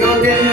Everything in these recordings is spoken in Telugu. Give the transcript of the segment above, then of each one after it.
গগন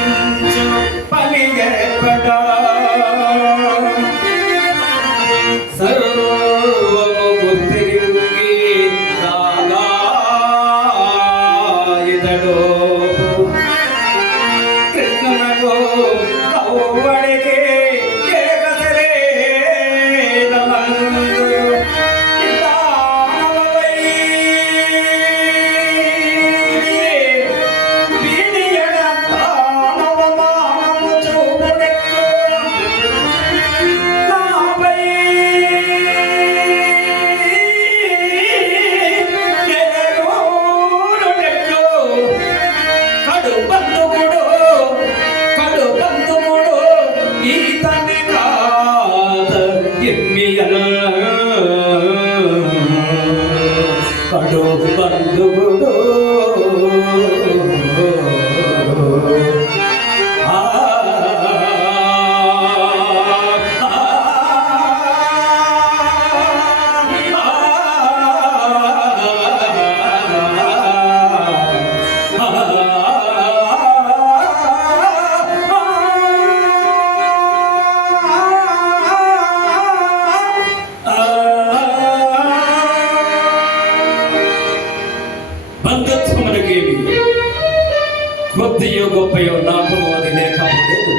కొద్దియో గొప్పయో నాకు అది లేకపోలేదు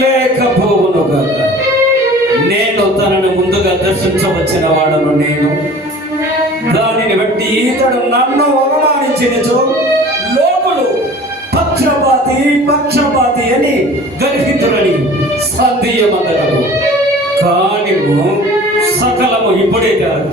లేకపోవును కాక నేను తనను ముందుగా దర్శించవచ్చిన వాడను నేను. దానిని బట్టి ఇతడు నన్ను అవమానించినచో లోపలు పక్షపాతి పక్షపాతి అని గర్హితులని సందేయమందగదు కానిము సకలము ఇప్పుడే కాదు.